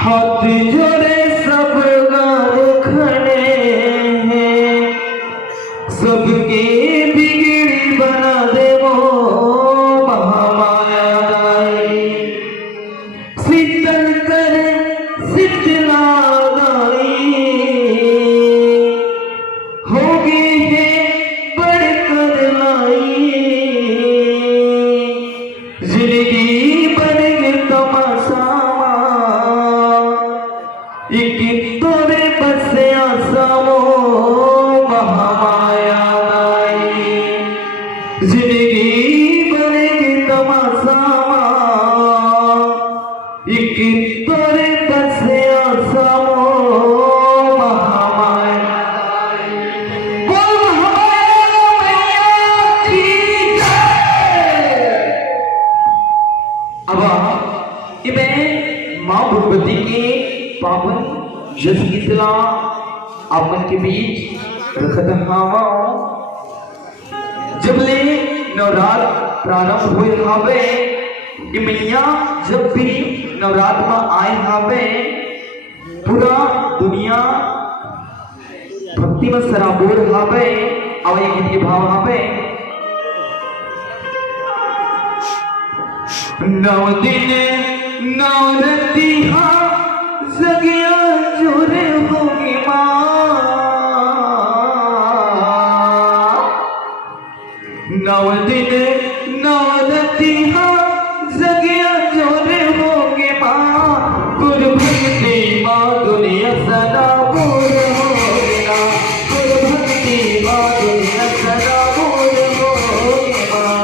हाथ जोड़े सब गाँव खड़े हैं, सबके बिगड़ी बना दे वो महामाया दाई। शीतल कर शीतला दाई, होगे हैं बढ़कर लाई। जिंदगी बन के तमाशा एक तोरे बसे आसामो महामाया दाई। जिंदगी बनेगी तमाशा एक तोरे बसे आसामो महामाया दाई। बोल महामाया मैया की जय। अब इन्हें माँ भगवती के पावन जस की सला आपन के बीच रखत हावा। जब ले नवरात्र प्रारंभ हुए हावे, मैया जब भी नवरात्र में आए हावे, पूरा दुनिया भक्ति में सराबोर हावे। अब ये गीत के भाव हावे। नौ दिन नौ रतिहा जगिया जोरे होगी माँ। नौ दिन नौ रतिहा जगिया जोरे होगी माँ। गुर भक्ति माँ दुनिया सदा बोल होगी ना। गुर भक्ति माँ दुनिया सदा बोल होगी माँ।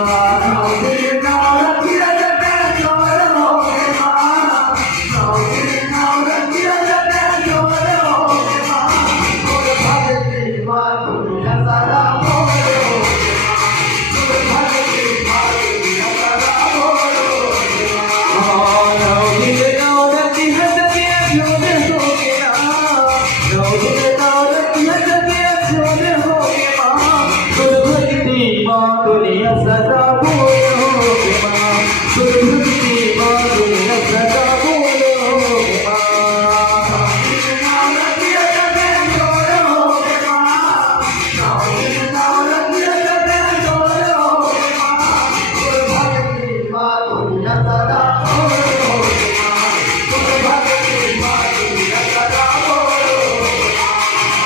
नौ दिन नौ रतिहा जगिया जोरे होगी माँ। नौ दिन नौ रतिहा जगिया जोरे होगी माँ। गुर भक्ति माँ दुनिया सदा बोल होगी माँ। गुर भक्ति माँ दुनिया सदा बोल होगी माँ। नौ दिन नौ रतिहा जगिया जोरे होगी ना। नौ दिन नौ रतिहा जगिया जोरे होगी माँ। गुर भक्ति माँ दुनिया सदा बोल होगी माँ। गुर भक्ति माँ दुनिया सदा बोल होगी माँ। नौ रतिहा जगिया जोरे होगी माँ। नौ दिन नौ रतिहा जगिया जोरे होगी माँ। गुर भक्ति माँ दुनिया सदा बोल होगी माँ। गुर भक्ति माँ दुनिया सदा बोल होगी माँ।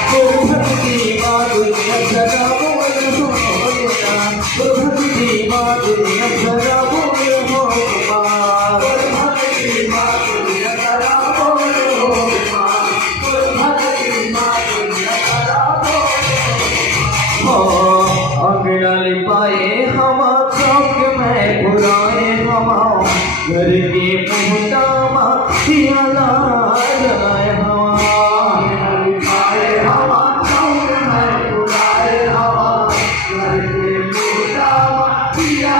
गुर भक्ति माँ दुनिया सदा बोल होगी माँ। गुर भक्ति माँ दुनिया सदा बोल होगी माँ। गुर भक्ति माँ दुनिया सदा बोल होगी माँ। गुर भक्ति माँ दुनिया सदा बोल होगी माँ। अंगना पाए हम चौक में बुराए हम, घर के मुहता माखिया लगाए हम। अंगना पाए हम चौक में बुराए हम, घर के मुहता माखिया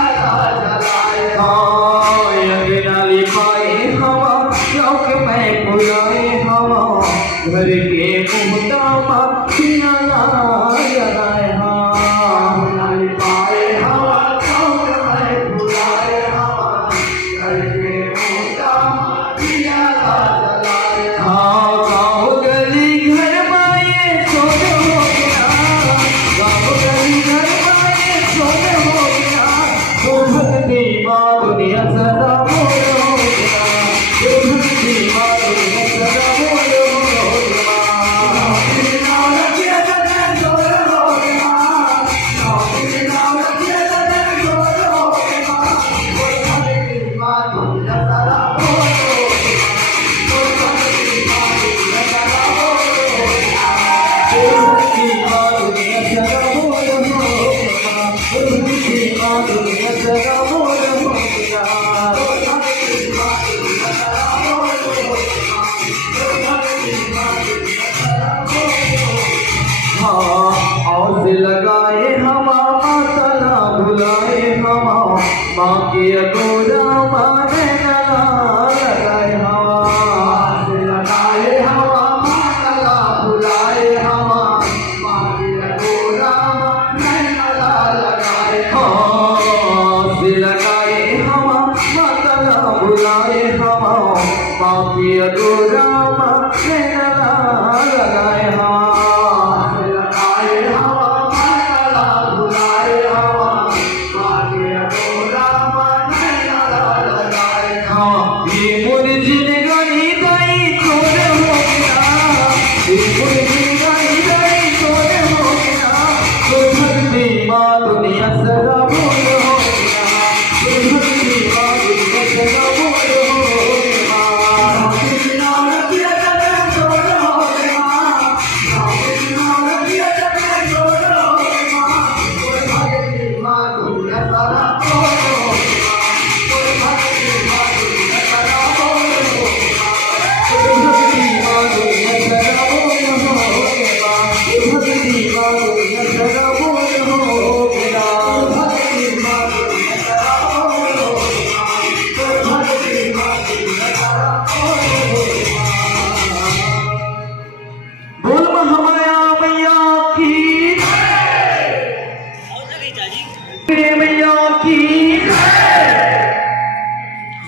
जलाए हम। अंगना पाए हम चौक में बुराए हम, घर के मुहता माखिया जलाए हम। दुनिया सदा बोल होगी माँ। गुर भक्ति माँ दुनिया सदा बोल होगी माँ। नौ दिन नौ रतिहा जगिया जोरे होगी माँ। नौ दिन नौ रतिहा जगिया जोरे होगी माँ। गुर भक्ति माँ दुनिया सदा बोल होगी माँ। गुर भक्ति माँ दुनिया सदा बोल होगी माँ। गुर भक्ति माँ दुनिया सदा बोल होगी माँ। गुर भक्ति माँ दुनिया सदा बोल होगी माँ। और से लगाए हम माता ना भुलाए हम, माँ के अगोरा माने ना लगाए हम। से लगाए हम माता ना भुलाए हम, माँ के अगोरा माने ना लगाए हम। से लगाए हम माता ना भुलाए हम, माँ के अगोरा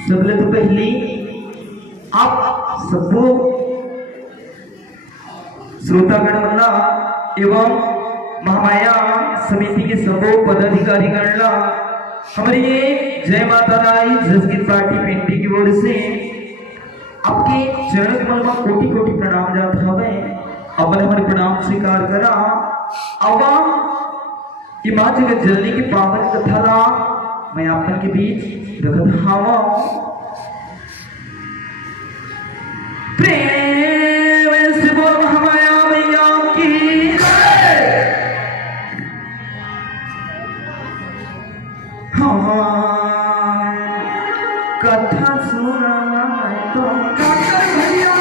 सबले तो पहली आप सबको श्रोतागण वरना एवं महामाया समिति के सबो पदाधिकारी गणना हमारी ये जय माता राई जसगीत पार्टी पेंटी की ओर से आपके चरण कमल में कोटि कोटि प्रणाम जाता हवे। अपन हमारे प्रणाम स्वीकार करा। अब ये माँ जगत जननी की पावन कथा ला मैं आपन के बीच रखत हावा। प्रेम से बोल महामाया मैया की कथा सुना तो काकर भैया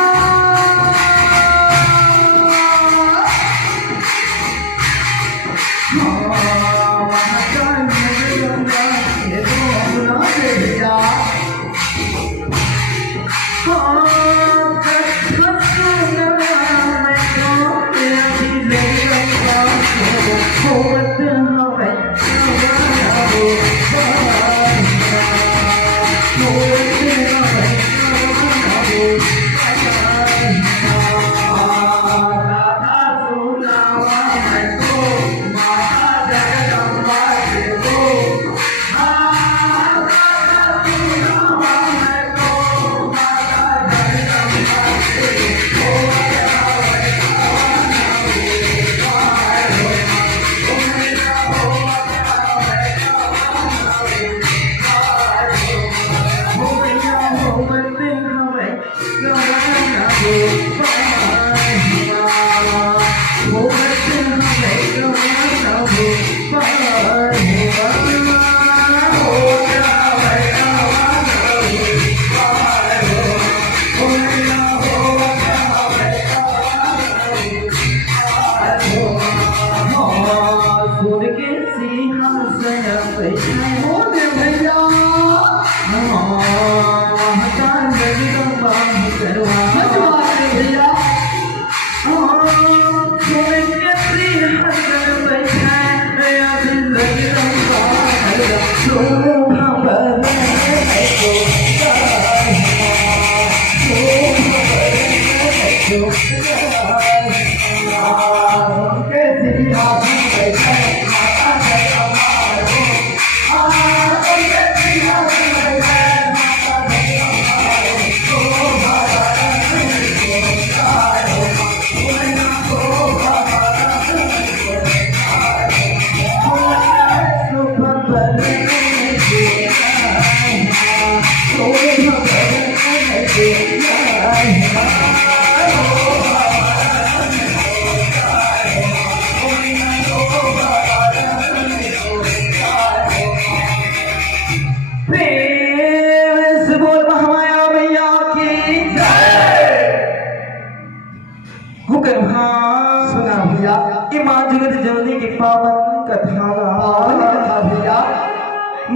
पावन कथा भैया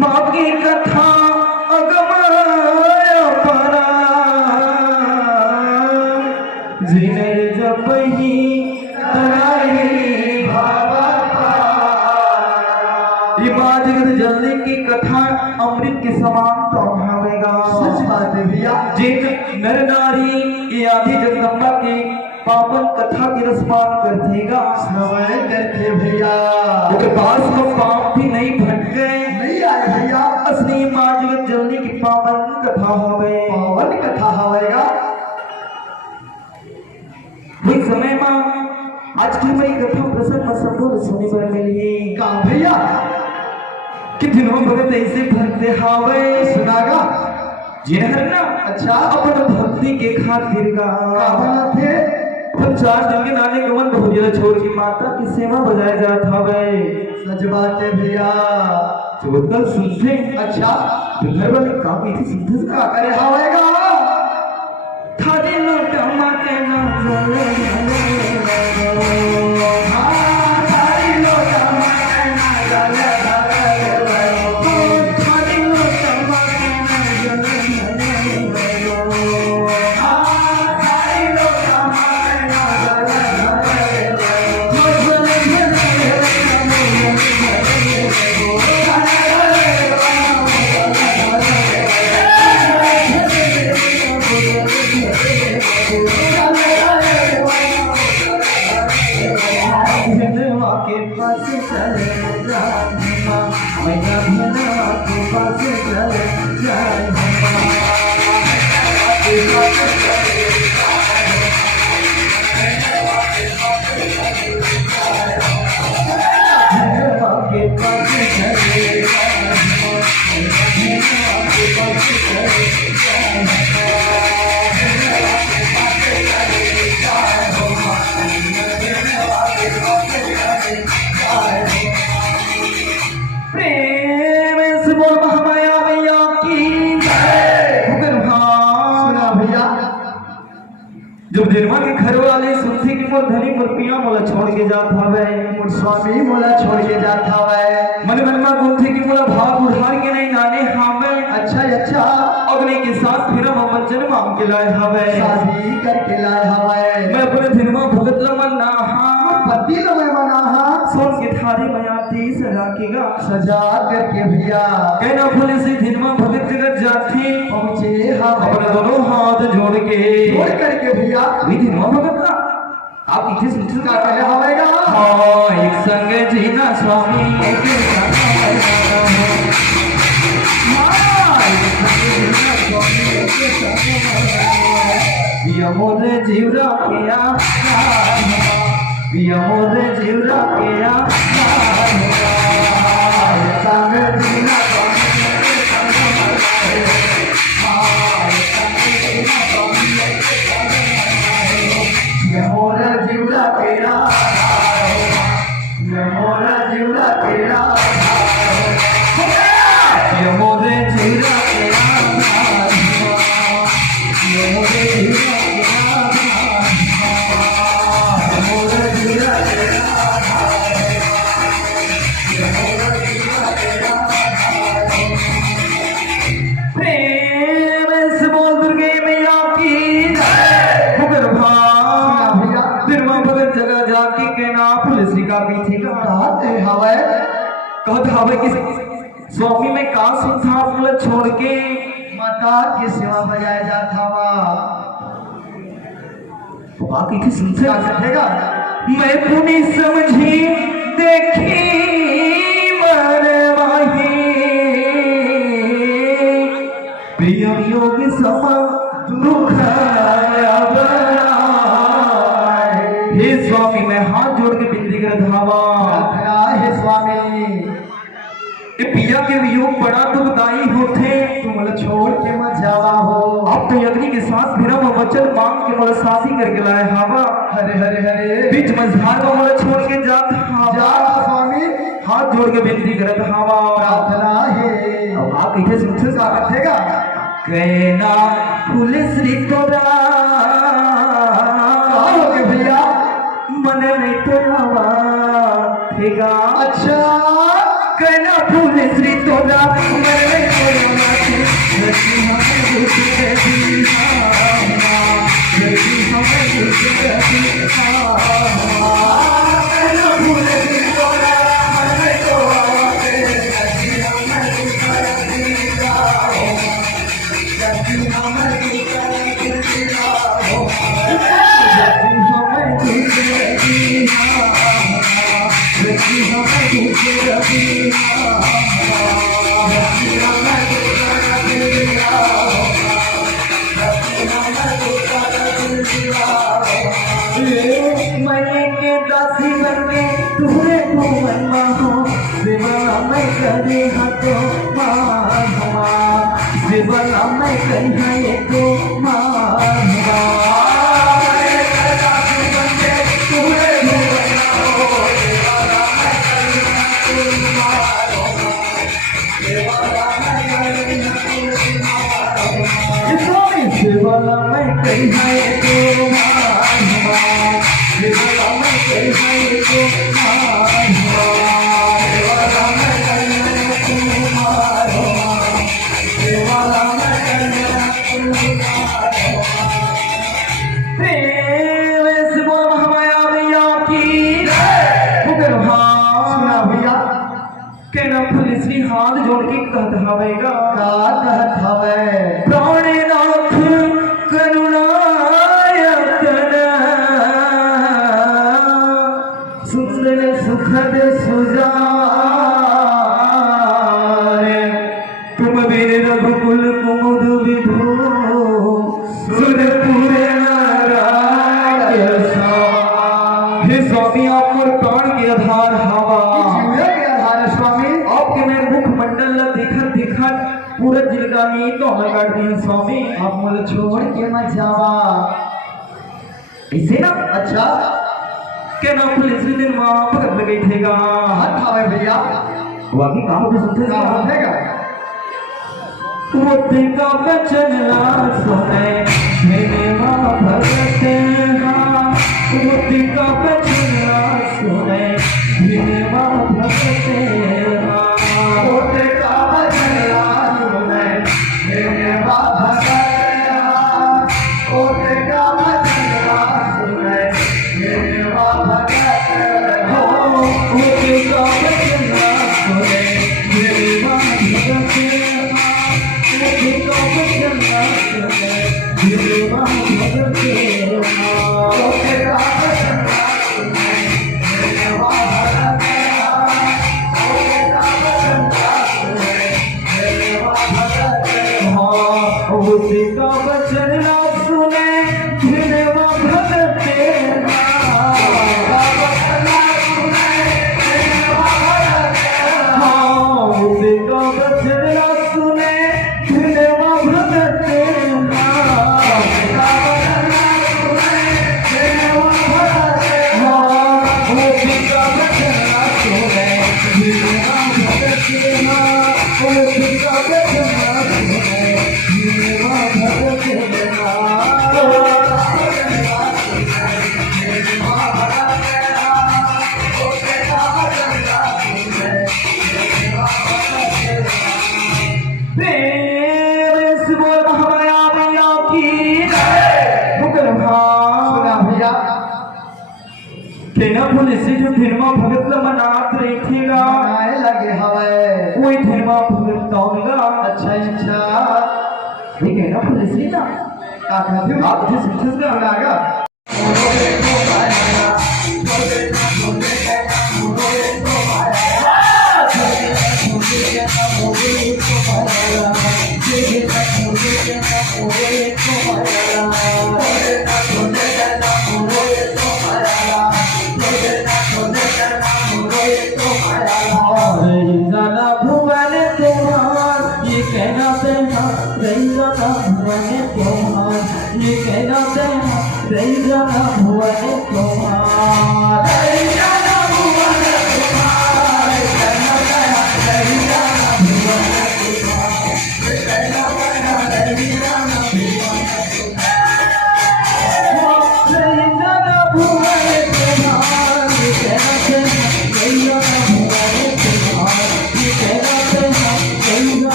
माँ की कथा अगमय परा जिने जब ही तराई भावा माँ जगत जननी की कथा अमृत के समान तो भावेगा। सच बात है भैया। जिन नर नारी ये आदि जगदम्बा के पावन कथा की रसपान करतेगा समय करते भैया उनके पास में पाप भी नहीं भटके नहीं आए भैया। असली माँ जगत जननी की पावन कथा होवेगा। एक समय में आज की हमारी कथा प्रसन्न में सबको सुनी पर मिली का भैया कि दिनों भगत ऐसे भक्ते हावे सुनागा जिन्हर ना अच्छा अपन भक्ति के खातिर का बना थे। तो 4 दिन के नाने गमन बहुरिया छोड़ की माता की सेवा बजाए जाता हवे। सच बात है भैया। चौथल सुनते अच्छा तो घर वाले काफी थी सिद्ध का करे हावेगा थारे लोटा माते ना प्रेम से बोल महामाया भैया की सुना भैया। जब निर्मा के घर वाले सुनते कि मोर धनी मोर पिया मोला छोड़ के जात हवे, मोर स्वामी मोला छोड़ के जात हवे, मन मन में घूमते कि मोला भाव उधार के नहीं नाने हवे। अच्छा अच्छा अग्नि के साथ फिर हम वचन मांग के लाए हवे, शादी करके लाए हवे। मैं अपने धर्मा भगत लमन ना पति लमन मना सोन के थारी में आती सजा केगा सजा करके भैया कहना भूले से धर्मा भगत जगत जाती पहुंचे हम अपने दोनों हाथ जोड़ करके भैया विधि धर्मा भगत का आप इतने सुनते का कहना हवेगा। हाँ एक संग जीना स्वामी एक मोरे जीवरा किया मोरे जीवरा किया संग जीना मोरा जीवरा तेरा मोरा जीवरा तेरा मोरे जीवरा तेरा मोरे जीवरा स्वामी में का संसार छोड़ के माता की सेवा बजाया जाता बाकी थी संसार करेगा। मैं पुनी समझी देखी मरवाही प्रिय योग समा दुख हे स्वामी मैं हाथ जोड़ के विनती कर धावा हे स्वामी पिया के वियोग बड़ा दुखदाई होते तुम छोड़ के मत जावा हो। अब तो अग्नि के साथ फिर वचन मांग के मोला सासी करके लाए हवा हरे हरे हरे बीच मझधार में मोला छोड़ के जात जा स्वामी हाथ जोड़ के विनती करत हवा प्रार्थना है। अब आप इधर सुनते का कथेगा कहना फूल श्री तोरा कहोगे भैया मन नहीं तो हवा ठेगा। अच्छा कहना फूल श्री तोरा मेरे कोई माथे रखी हमें दूसरे दी रखी हमें दूसरे दी कहना फूल श्री तोरा मेरे को आते रखी हमें दूसरे दी रखी हमें दूसरे दी मैंने के दासी बनके तुरे को मनवा हो सेवा मैं करे हाथों माधवा सेवा मैं करी है तो माधवा सेवा मैं करी है तो माधवा सेवा मैं करी है तो माधवा सेवा मैं करी है तो माधवा सेवा मैं करी है तो माधवा प्रेम से बोल महामाया भैया की पुकार सुना भैया कहना फूल श्री हाथ जोड़ के कहत हवेगा का कहत हवे प्राणनाथ सुंदर सुखद सुजान तुम मेरे रघुकुल की तो मैं काट दी स्वामी। आप मुझे छोड़ के मत जावा। इसे ना अच्छा क्या ना पुलिस ने दिन वहां पकड़ गई थेगा। हाथ खावे भैया वाकई काम भी सुनते क्या होगा। वो तेरा बचन ना सुने मेरे माँ भगत हाँ। वो तेरा बचन ना सुने मेरे माँ भगत हाँ। वो तेरा बचन ना सुने मेरे माँ भगत हाँ। वो तेरा बचन ना सुने मेरे माँ भगत हाँ। वो तेरा बचन ना सुने मेरे माँ भगत पुलिस जो धर्मा भगत का मनात रही थीगा आए लगे हवे वही धर्मा भगत का होगा। अच्छा अच्छा ठीक है ना पुलिस ना का कहते हो आप जिस चीज का लागा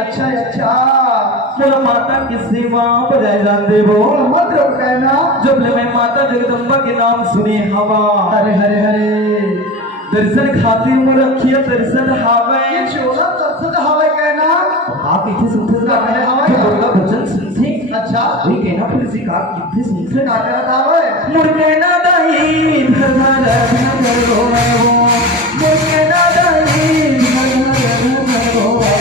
अच्छा अच्छा मेरा माता की सेवा बजाय जाते वो मत कहना जब मैं माता जगदम्बा के नाम सुने हवा हरे हरे हरे दर्शन खातिर में रखिए दर्शन हावे ये चोला दर्शन हवे कहना आप इथे सुनते जा रहे हैं दुर्गा भजन सुनते अच्छा ये कहना फिर से आप इथे सुनते का कहता हवे मुर्गे ना दाई धर धर रोए वो मुर्गे ना दाई धर धर रोए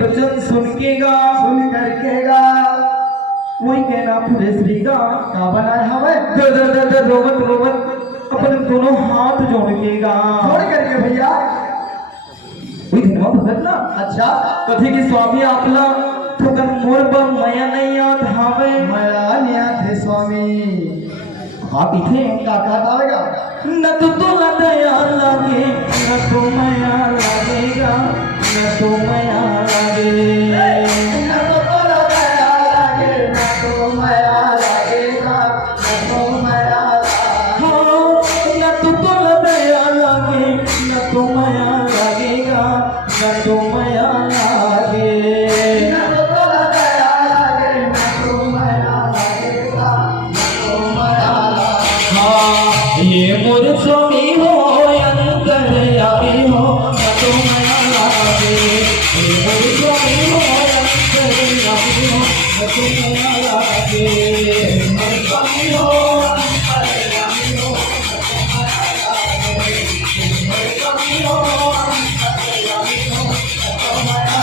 वचन सुन करके गा वही कहना फुलेश्री का बनाया हवे रोवत अपने दोनों हाथ जोड़ के गा जोड़ करके भैया वही धन्यवाद भगत ना अच्छा कथे की स्वामी आपला ठोकर मोर पर माया नहीं याद हावे माया नहीं थे स्वामी आप इथे काका आवेगा न तो तुला दया लागे न तो माया लागेगा न तो माया लागे न तो तोला दया लागे न तो माया लागेगा न तो माया न तो तुला दया लागे न तो माया लागेगा न तो माया लागे न तो तोला दया लागे न तो माया लागेगा न तो माया ये मोर स्वामी हो अंतर यामी हो न तो माया लागे ये मोर स्वामी हो अंतर यामी हो न तो माया लागे मोर स्वामी हो अंतर यामी हो मोर स्वामी हो अंतर यामी हो तो माया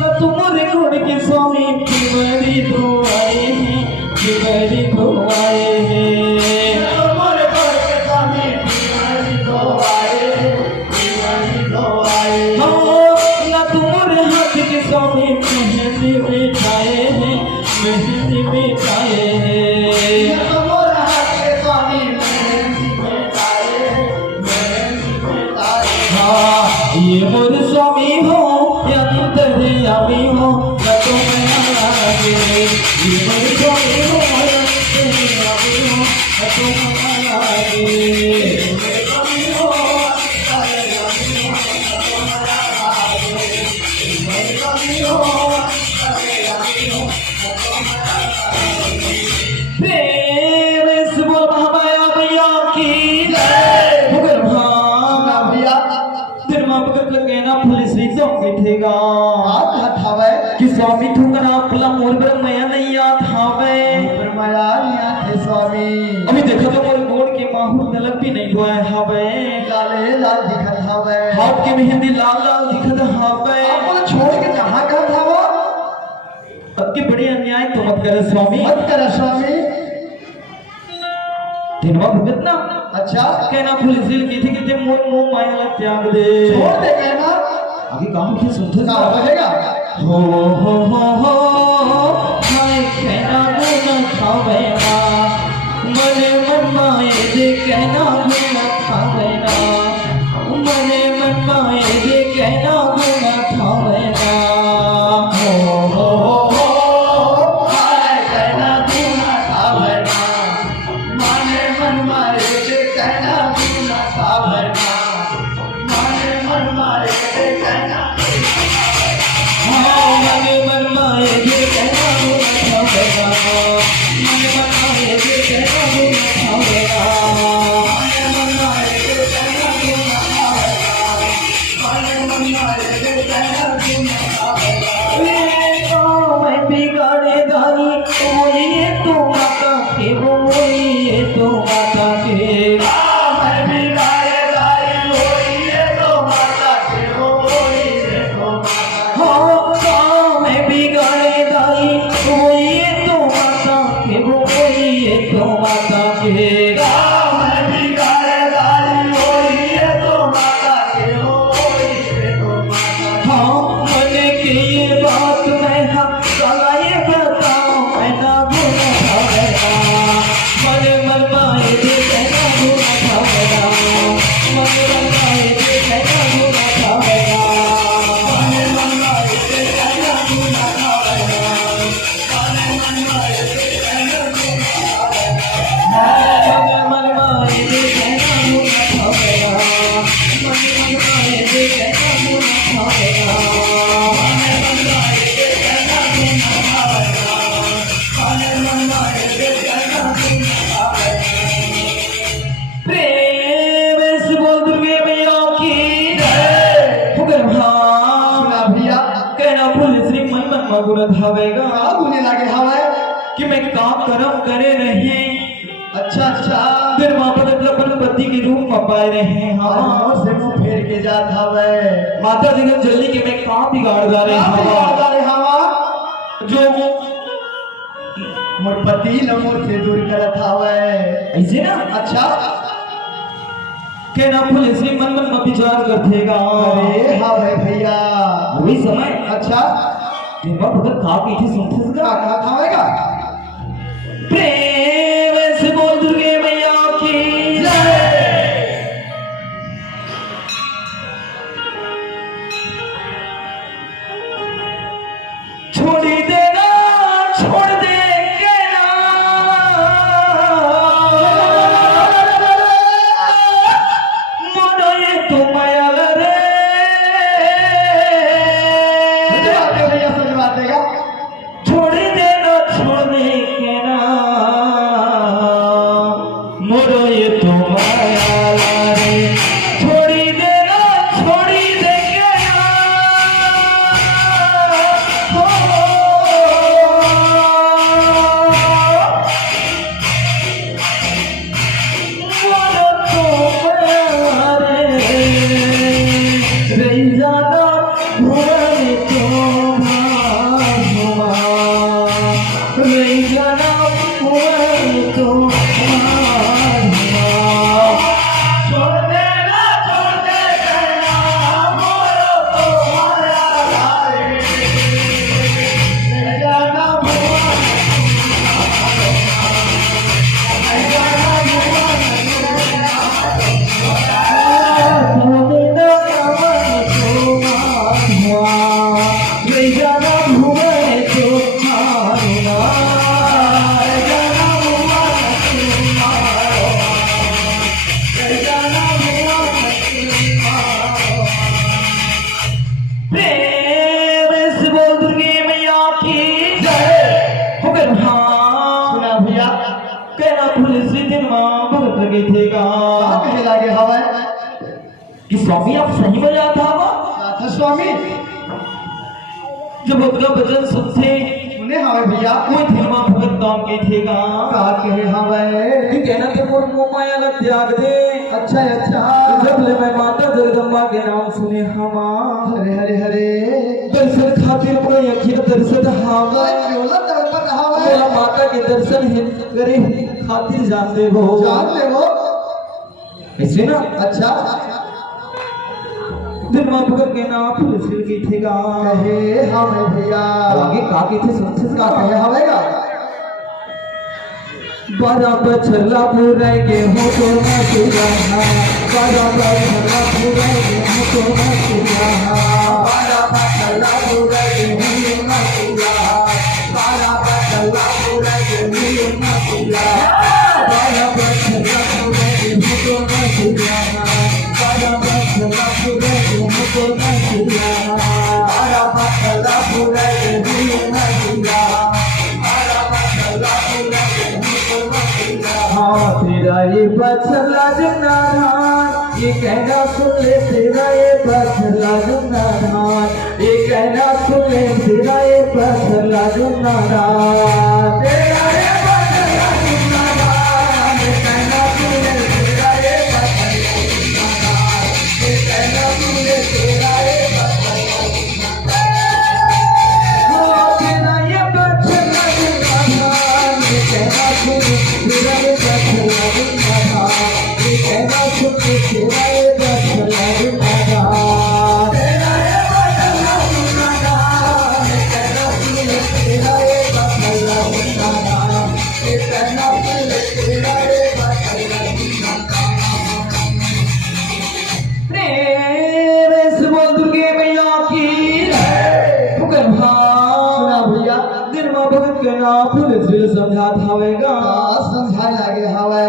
न तुम्हारे घोड़ के स्वामी पिवरी दो आए हैं पिवरी दो आए हैं स्वामी मेहंदी बिठाए हैं मेहंदी बिठाए हैं तुम्हारा हाथ के स्वामी मेहंदी बिठाए मेहंदी बिठाए हाँ ये मोर स्वामी हो अंतर्यामी हो न तो माया लागे ये मोर स्वामी हो अंतर्यामी हो न तो माया लागे मेरे स्वामी हो अंतर्यामी हो न तो माया लागे मेरे स्वामी हो अंतर्यामी हो न तो माया लागे प्रेम से बोल महामाया भैया की जय भगत भाना भैया तेरा भगत लगेना पुलिस री जो बैठेगा आप हटावे कि स्वामी ठुकरा अपना मोर पर माया नहीं याद हावे पर माया नहीं थे स्वामी अभी देखो तो मोर गोड़ के माहूर तलक भी नहीं हुआ हावे लाले लाल दिखत हवे हाथ के मेहंदी लाल लाल दिखत हावे आपको छोड़ के जहां का था वो अब के बड़े अन्याय तो मत करे स्वामी मत कर स्वामी धन्यवाद भगत ना अच्छा कहना पुलिस री की थी कि ते मोर मोह माया ला त्याग दे छोड़ दे कहना आगे काम के सुनते ना बहेगा हो हाय कहना गुना खावे ना मने मन माए दे कहना गुना खावे ना मने मन माए दे कहना गुना खावे ना हो हाय कहना तू ना खावे ना माने मन मारे दे कहना तू ना खावे ना माने मन मारे दे कहना मने मन माए दे कहना गुना खावे ना मने मन माए दे कहना गुना खावे ना माने मन मारे दे कहना तू ना खावे ना माने मन मारे दे कहना तू ना खावे ना मैं बिगाड़े दानी वो ये तो माता के गुण धावेगा का गुने लागे हवे कि मैं काम करम करे नहीं अच्छा अच्छा फिर माँ बदल अपन पति के रूप में पाए रहे और हाँ मोर से मुंह फेर के जात हवे माता जी ने जल्दी के मैं काम बिगाड़ डाले हवा अरे हवा जो मोर पति ल मोर से दूर करत हवे ऐसे ना अच्छा के ना पुलिस ने मन मन में विचार करतेगा अरे हाँ भाई भैया वही समय अच्छा देवा भगत का की थी सुनते का का खावेगा प्रेम से बोल दुर्गे मैया की जय छोड़ी देना छोड़ दे के ना मोरो ये तो माया रे भैया सजवा देगा छोड़ देना छोड़ दे के ना मोरो ये तो माया रे छोड़ी देना छोड़ी दे के ना हो मोरो तो माया रे रही जाना भोरे तो माया रही जाना भोरे तो छोड़ देना छोड़ दे कहना मोरो तो माया रे जाना सुना भैया का कहे लागे हवे कि स्वामी आप सही में जाता हुआ साथ स्वामी जब उनका वचन सुनते सुने हवे भैया कोई धर्मा भगत काम के थेगा का कहे हवे कि कहना तो मोर मोह माया का त्याग दे अच्छा अच्छा जब ले मैं माता जगदम्बा के नाम सुने हमा हरे हरे हरे दर्शन खातिर अपना यकीन दर्शन हावा बोला दर्पण हवे मेरा माता के दर्शन है करे खातिर जानते हो जान ले वो ऐसे ना अच्छा धर्मा भगत के नाम पुलिस की थेगा कहे हवे भैया आगे का के थे सुनते का कहे हवेगा बराबर छला पूरा के हो तो ना सुरा बराबर छला पूरा के हो तो ना सुरा बराबर छला पूरा के हो ना सुरा बराबर छला पूरा के हो ना सुरा बराबर छला पूरा के हो तो ना सुरा बराबर छला पूरा के हो तो ना सुरा बराबर छला पूरा के हो ना सुरा तेरा ये बचला जुना धान ये कहना सुन ले तेरा ये बचला जुना धान ये कहना सुन ले तेरा ये बचला जुना धान तेरा ये बचला जुना धान ये कहना सुन ले तेरा ये बचला जुना धान ये कहना सुन ले तेरा ये बचला जुना धान तेरा ये बचला जुना धान ये कहना सुन ले तेरा ये बचला जुना धान ये कहना सुन ले तेरा ये बचला जुना धान तेरा ये बचला जुना धान ये कहना सुन ले तेरा ये बचला जुना धान ये कहना सुन ले तेरा ये बचला जुना धान प्रेम से बोल दुर्गे मैया की फुकर सुना भैया दिन मां भगत के नाम पुलिस दिल समझात हवेगा का समझाए लागे हवे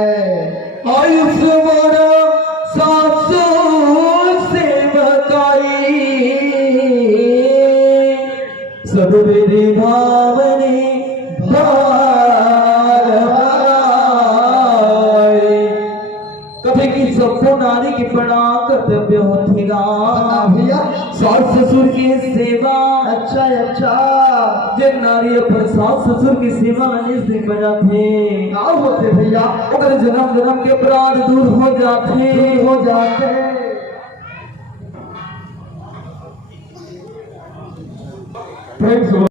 आयुष मोरा 700 से बताई सब मेरी भावनी भार भाई कभी की सब सबको नारी की बड़ा कर्तव्य होतेगा भैया सास ससुर की सेवा। अच्छा जब नारी अपन सास ससुर की सेवा में से बजाते क्या होते भैया अगर जन्म जन्म के अपराध दूर हो जाते थैंक्स